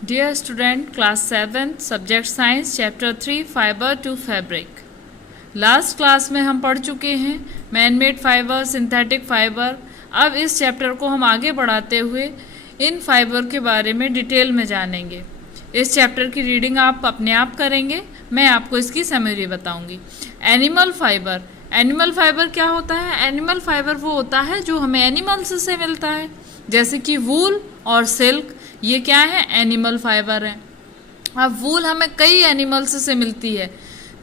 Dear student, class 7, subject science, chapter 3, fiber to fabric. Last class में हम पढ़ चुके हैं man made fibre, synthetic fibre. अब इस चैप्टर को हम आगे बढ़ाते हुए इन फाइबर के बारे में डिटेल में जानेंगे। इस चैप्टर की रीडिंग आप अपने आप करेंगे, मैं आपको इसकी समरी बताऊंगी। एनिमल फाइबर, एनिमल फाइबर क्या होता है? एनिमल फाइबर वो होता है जो हमें एनिमल्स से मिलता है, जैसे कि वूल और सिल्क। ये क्या है? एनिमल फाइबर है। अब वूल हमें कई एनिमल्स से मिलती है,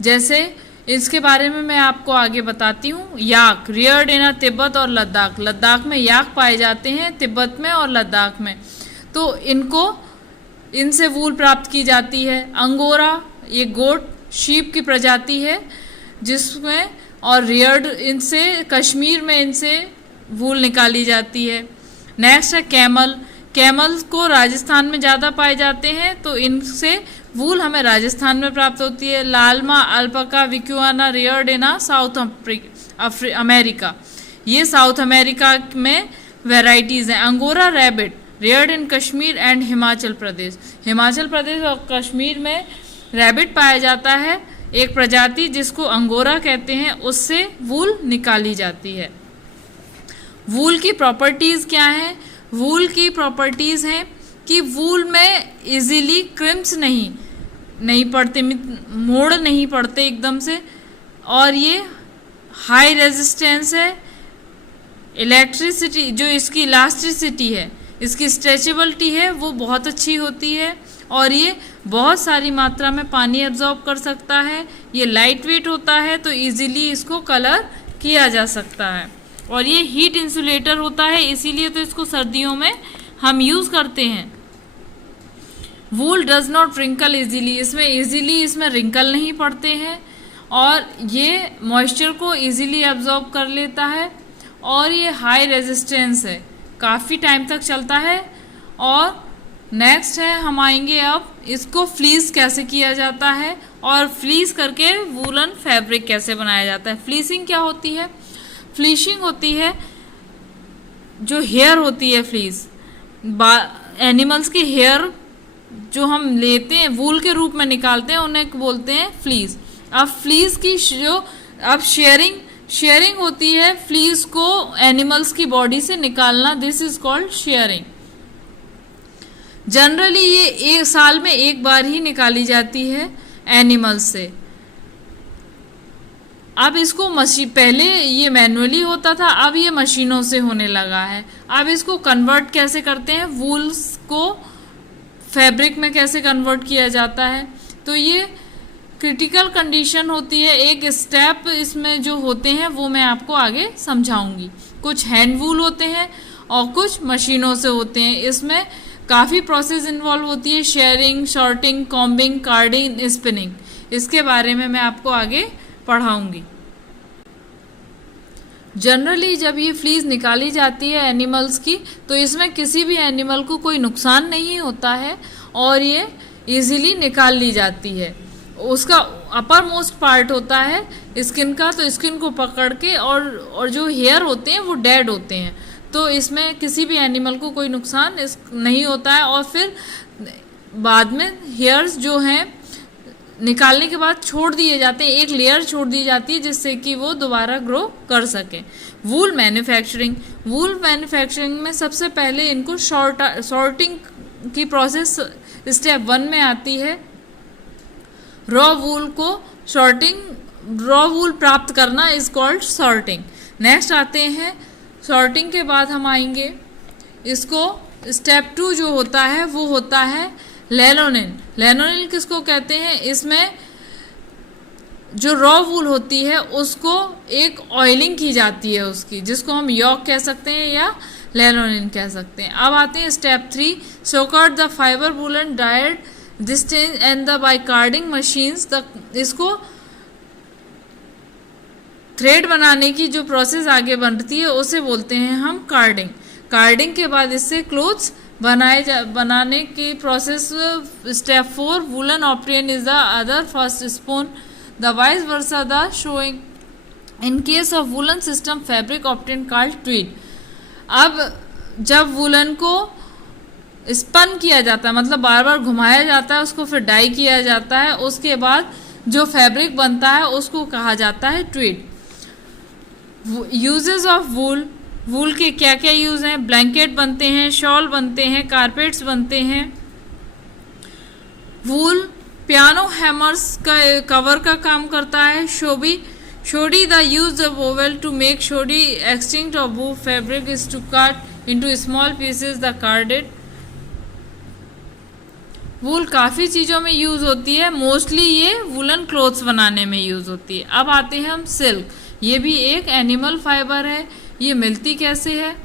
जैसे इसके बारे में मैं आपको आगे बताती हूँ। याक, रियर्ड इन तिब्बत और लद्दाख। लद्दाख में याक पाए जाते हैं, तिब्बत में और लद्दाख में, तो इनसे वूल प्राप्त की जाती है। अंगोरा, ये गोट शीप की प्रजाति है जिसमें, और रियर्ड, इनसे कश्मीर में इनसे वूल निकाली जाती है। नेक्स्ट है कैमल। कैमल को राजस्थान में ज़्यादा पाए जाते हैं, तो इनसे वूल हमें राजस्थान में प्राप्त होती है। Llama, alpaca, vicuna, reared in South America. ये साउथ अमेरिका में वेराइटीज़ हैं। Angora rabbit, reared in Kashmir and Himachal Pradesh. Himachal Pradesh और कश्मीर में रैबिट पाया जाता है, एक प्रजाति जिसको अंगोरा कहते हैं, उससे वूल निकाली जाती है। वूल की प्रॉपर्टीज़ क्या हैं? वूल की प्रॉपर्टीज़ हैं कि वूल में इजीली क्रिम्स नहीं पड़ते, मोड़ नहीं पड़ते एकदम से, और ये हाई रेजिस्टेंस है। इलेक्ट्रिसिटी, जो इसकी इलास्टिसिटी है, इसकी स्ट्रेचेबिलिटी है, वो बहुत अच्छी होती है, और ये बहुत सारी मात्रा में पानी एब्जॉर्ब कर सकता है। ये लाइट वेट होता है, तो इजीली इसको कलर किया जा सकता है, और ये हीट इंसुलेटर होता है, इसीलिए तो इसको सर्दियों में हम यूज़ करते हैं। वूल डज नॉट रिंकल इजीली, इसमें रिंकल नहीं पड़ते हैं, और ये मॉइस्चर को इजीली एब्जॉर्ब कर लेता है, और ये हाई रेजिस्टेंस है, काफ़ी टाइम तक चलता है। और नेक्स्ट है, हम आएंगे अब इसको फ्लीस कैसे किया जाता है, और फ्लीस करके वूलन फैब्रिक कैसे बनाया जाता है। फ्लीसिंग क्या होती है? फ्लीशिंग होती है, जो हेयर होती है, फ्लीस एनिमल्स की हेयर जो हम लेते हैं वूल के रूप में निकालते हैं, उन्हें बोलते हैं फ्लीस। अब फ्लीस की अब शेयरिंग होती है, फ्लीस को एनिमल्स की बॉडी से निकालना, this is called sharing. Generally ये एक साल में एक बार ही निकाली जाती है एनिमल्स से। अब इसको पहले ये मैनुअली होता था, अब ये मशीनों से होने लगा है। अब इसको कन्वर्ट कैसे करते हैं, वूल्स को फैब्रिक में कैसे कन्वर्ट किया जाता है, तो ये क्रिटिकल कंडीशन होती है। एक स्टेप इसमें जो होते हैं वो मैं आपको आगे समझाऊंगी। कुछ हैंड वूल होते हैं और कुछ मशीनों से होते हैं। इसमें काफ़ी प्रोसेस इन्वॉल्व होती है, shearing, sorting, combing, carding, spinning. इसके बारे में मैं आपको आगे पढ़ाऊंगी। जनरली जब ये फ्लीस निकाली जाती है एनिमल्स की, तो इसमें किसी भी एनिमल को कोई नुकसान नहीं होता है, और ये इजीली निकाल ली जाती है। उसका अपर मोस्ट पार्ट होता है स्किन का, तो स्किन को पकड़ के, और जो हेयर होते हैं वो डेड होते हैं, तो इसमें किसी भी एनिमल को कोई नुकसान नहीं होता है। और फिर बाद में हेयर्स जो हैं निकालने के बाद छोड़ दिए जाते हैं, एक लेयर छोड़ दी जाती है, जिससे कि वो दोबारा ग्रो कर सके। वूल मैन्युफैक्चरिंग में सबसे पहले इनको सॉर्टिंग की प्रोसेस स्टेप 1 में आती है। रॉ वूल प्राप्त करना इज कॉल्ड सॉर्टिंग। नेक्स्ट आते हैं, सॉर्टिंग के बाद हम आएंगे, इसको स्टेप 2 जो होता है वो होता है लैनोनिन किसको कहते हैं? इसमें जो रॉ वूल होती है उसको एक ऑयलिंग की जाती है उसकी, जिसको हम यॉक कह सकते हैं या लैनोनिन कह सकते हैं। अब आते हैं step 3, scoured the fibre woollen dyed distance and the by carding machines. इसको थ्रेड बनाने की जो प्रोसेस आगे बनती है उसे बोलते हैं हम कार्डिंग। कार्डिंग के बाद इससे क्लोथ्स बनाने की process step 4, woollen often is the other first spun, the vice versa the showing. In case of woollen system fabric often called tweed. अब जब वूलन को स्पन किया जाता है, मतलब बार बार घुमाया जाता है उसको, फिर डाई किया जाता है, उसके बाद जो फैब्रिक बनता है उसको कहा जाता है ट्वीड। यूजेस ऑफ वूल, वूल के क्या क्या यूज हैं? ब्लैंकेट बनते हैं, शॉल बनते हैं, कारपेट्स बनते हैं। वूल पियानो हैमर्स का कवर का काम करता है। Shoddy the use of woven to make shoddy extinct of wool fabric is to cut into small pieces the carded. Wool काफ़ी चीज़ों में यूज़ होती है, मोस्टली ये वूलन क्लोथ्स बनाने में यूज़ होती है। अब आते हैं हम सिल्क, ये भी एक एनिमल फाइबर है। ये मिलती कैसे है?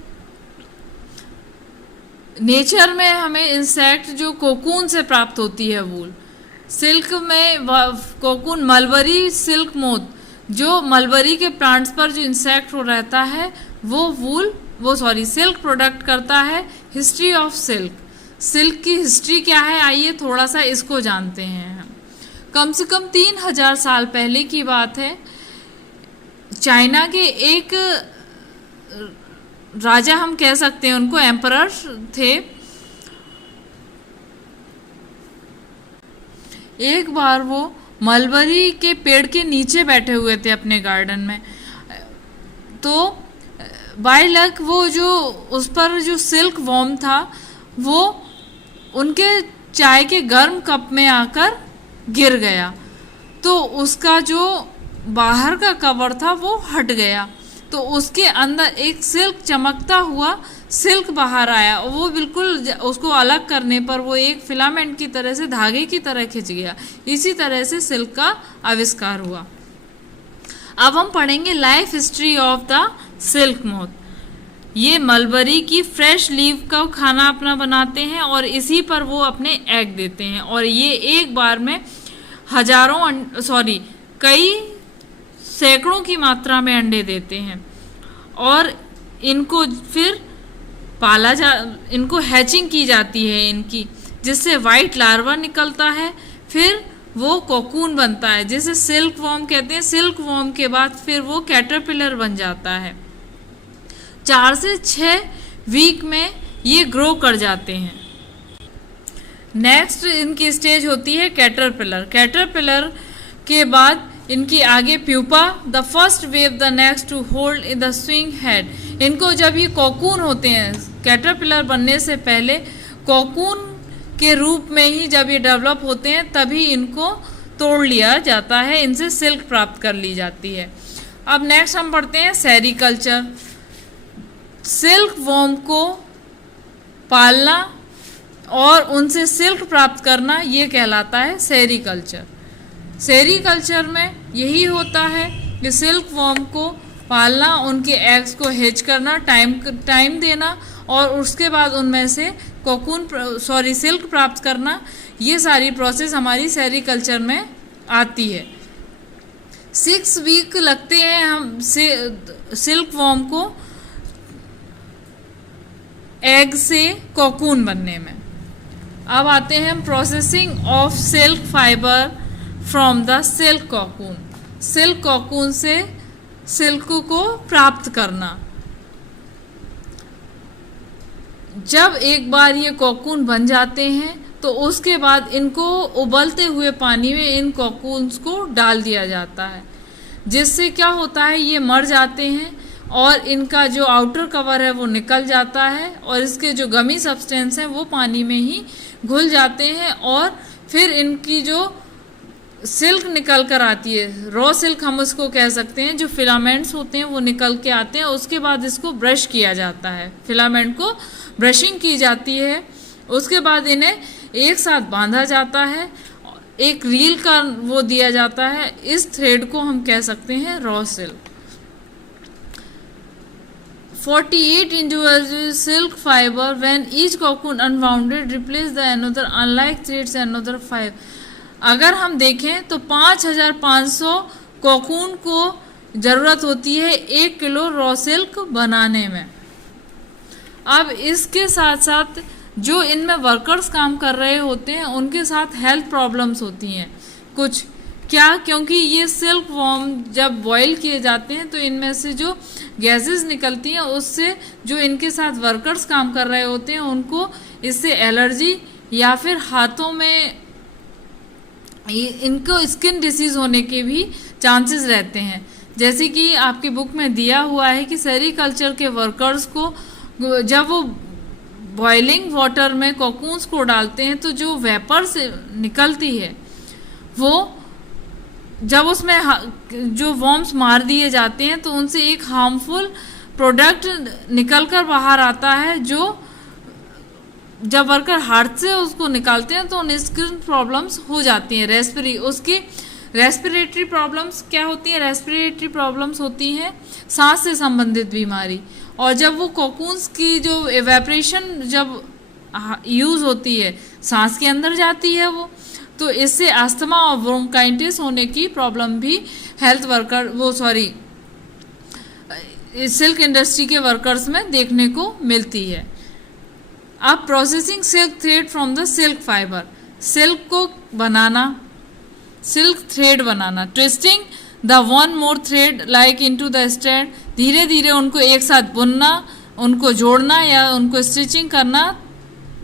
नेचर में हमें इंसेक्ट जो कोकून से प्राप्त होती है वूल। सिल्क में कोकून मलबरी सिल्क मोथ, जो मलबरी के प्लांट्स पर जो इंसेक्ट हो रहता है वो सिल्क प्रोडक्ट करता है। हिस्ट्री ऑफ सिल्क, सिल्क की हिस्ट्री क्या है, आइए थोड़ा सा इसको जानते हैं हम। कम से कम 3000 साल पहले की बात है। चाइना के एक राजा, हम कह सकते हैं उनको एम्परर थे, एक बार वो मलबरी के पेड़ के नीचे बैठे हुए थे अपने गार्डन में, तो बाय लक वो जो उस पर जो सिल्क वॉर्म था वो उनके चाय के गर्म कप में आकर गिर गया, तो उसका जो बाहर का कवर था वो हट गया, तो उसके अंदर एक सिल्क चमकता हुआ सिल्क बाहर आया, और वो बिल्कुल उसको अलग करने पर वो एक फिलामेंट की तरह से, धागे की तरह खिंच गया। इसी तरह से सिल्क का आविष्कार हुआ। अब हम पढ़ेंगे life history of the silk moth. ये मलबरी की फ्रेश लीव का खाना अपना बनाते हैं और इसी पर वो अपने एग देते हैं, और ये एक बार में कई सैकड़ों की मात्रा में अंडे देते हैं, और इनको फिर इनको हैचिंग की जाती है इनकी, जिससे वाइट लार्वा निकलता है, फिर वो कोकून बनता है जिसे सिल्क वॉर्म कहते हैं। सिल्क वॉर्म के बाद फिर वो कैटरपिलर बन जाता है। 4 से 6 वीक में ये ग्रो कर जाते हैं। नेक्स्ट इनकी स्टेज होती है कैटरपिलर। कैटरपिलर के बाद इनकी आगे pupa, the first wave the next to hold in the swing head. इनको जब ये कोकून होते हैं, कैटरपिलर बनने से पहले कोकून के रूप में ही जब ये डेवलप होते हैं तभी इनको तोड़ लिया जाता है, इनसे सिल्क प्राप्त कर ली जाती है। अब नेक्स्ट हम पढ़ते हैं सेरीकल्चर। सिल्क वॉर्म को पालना और उनसे सिल्क प्राप्त करना ये कहलाता है सेरीकल्चर। सेरीकल्चर में यही होता है कि सिल्क वॉर्म को पालना, उनके एग्स को हेज करना, टाइम देना, और उसके बाद उनमें से सिल्क प्राप्त करना, ये सारी प्रोसेस हमारी सेरीकल्चर में आती है। 6 वीक लगते हैं हम सिल्क वॉर्म को एग से कोकून बनने में। अब आते हैं हम processing of silk fibre from the silk cocoon. Silk cocoon से सिल्क को प्राप्त करना। जब एक बार ये कोकून बन जाते हैं तो उसके बाद इनको उबलते हुए पानी में इन कोकून्स को डाल दिया जाता है, जिससे क्या होता है ये मर जाते हैं और इनका जो आउटर कवर है वो निकल जाता है, और इसके जो गमी सब्सटेंस हैं वो पानी में ही घुल जाते हैं, और फिर इनकी जो सिल्क निकल कर आती है, रॉ सिल्क हम उसको कह सकते हैं, जो फिलामेंट्स होते हैं वो निकल के आते हैं। उसके बाद इसको ब्रश किया जाता है, फिलामेंट को ब्रशिंग की जाती है। उसके बाद इन्हें एक साथ बांधा जाता है, एक रील का वो दिया जाता है। इस थ्रेड को हम कह सकते हैं raw silk. 48 individual silk fiber when each cocoon unwounded replace the another unlike threads another 5। अगर हम देखें तो 5500 कोकून को ज़रूरत होती है 1 किलो रॉ सिल्क बनाने में। अब इसके साथ साथ जो इनमें वर्कर्स काम कर रहे होते हैं उनके साथ हेल्थ प्रॉब्लम्स होती हैं कुछ, क्या, क्योंकि ये सिल्क वॉर्म जब बॉईल किए जाते हैं तो इनमें से जो गैसेस निकलती हैं उससे जो इनके साथ वर्कर्स काम कर रहे होते हैं उनको इससे एलर्जी या फिर हाथों में इनको स्किन डिसीज होने के भी चांसेस रहते हैं। जैसे कि आपकी बुक में दिया हुआ है कि सेरिकल्चर के वर्कर्स को जब वो बॉइलिंग वाटर में कोकून्स को डालते हैं तो जो वेपर से निकलती है वो जब उसमें जो वॉर्म्स मार दिए जाते हैं तो उनसे एक हार्मफुल प्रोडक्ट निकलकर बाहर आता है, जो जब वर्कर हाथ से उसको निकालते हैं तो उन्हें स्किन प्रॉब्लम्स हो जाती हैं। उसकी रेस्पिरेटरी प्रॉब्लम्स क्या होती हैं? रेस्पिरेटरी प्रॉब्लम्स होती हैं सांस से संबंधित बीमारी। और जब वो कोकून्स की जो एवेपरेशन जब यूज़ होती है सांस के अंदर जाती है वो, तो इससे अस्थमा और ब्रोंकाइटिस होने की प्रॉब्लम भी सिल्क इंडस्ट्री के वर्कर्स में देखने को मिलती है। अब processing silk thread from the silk fibre, silk को बनाना, सिल्क थ्रेड बनाना, twisting the one more thread like into the strand, धीरे धीरे उनको एक साथ बुनना, उनको जोड़ना या उनको स्टिचिंग करना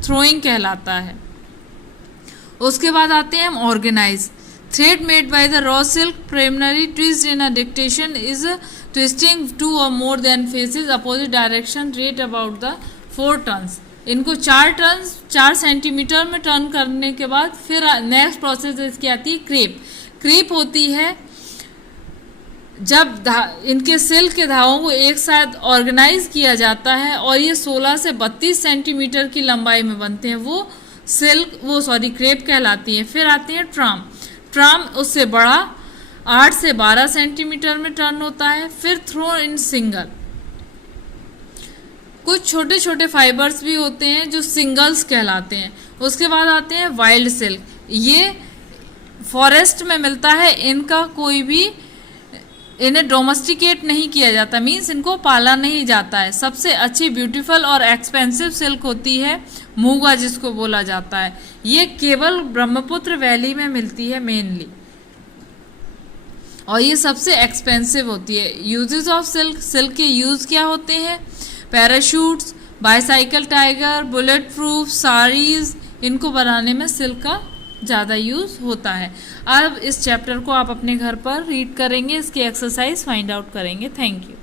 थ्रोइंग कहलाता है। उसके बाद आते हैं हम organise. Thread made by the raw silk preliminary twist in a dictation is twisting 2 or more than faces opposite direction rate about the 4 turns. इनको 4 सेंटीमीटर में टर्न करने के बाद फिर नेक्स्ट प्रोसेस इसकी आती है क्रेप। क्रेप होती है जब इनके सिल्क के धागों को एक साथ ऑर्गेनाइज किया जाता है और ये 16 से 32 सेंटीमीटर की लंबाई में बनते हैं, वो क्रेप कहलाती है। फिर आती है ट्राम। ट्राम उससे बड़ा 8 से 12 सेंटीमीटर में टर्न होता है। फिर थ्रो इन सिंगल। कुछ छोटे छोटे फाइबर्स भी होते हैं जो सिंगल्स कहलाते हैं। उसके बाद आते हैं वाइल्ड सिल्क। ये फॉरेस्ट में मिलता है, इन्हें डोमेस्टिकेट नहीं किया जाता, मीन्स इनको पाला नहीं जाता है। सबसे अच्छी ब्यूटीफुल और एक्सपेंसिव सिल्क होती है मूगा, जिसको बोला जाता है। ये केवल ब्रह्मपुत्र वैली में मिलती है मेनली, और ये सबसे एक्सपेंसिव होती है। यूजेस ऑफ सिल्क, सिल्क के यूज क्या होते हैं? Parachutes, bicycle tiger, bullet proof saris, इनको बनाने में सिल्क का ज़्यादा यूज़ होता है। अब इस चैप्टर को आप अपने घर पर रीड करेंगे, इसकी एक्सरसाइज फाइंड आउट करेंगे। Thank you.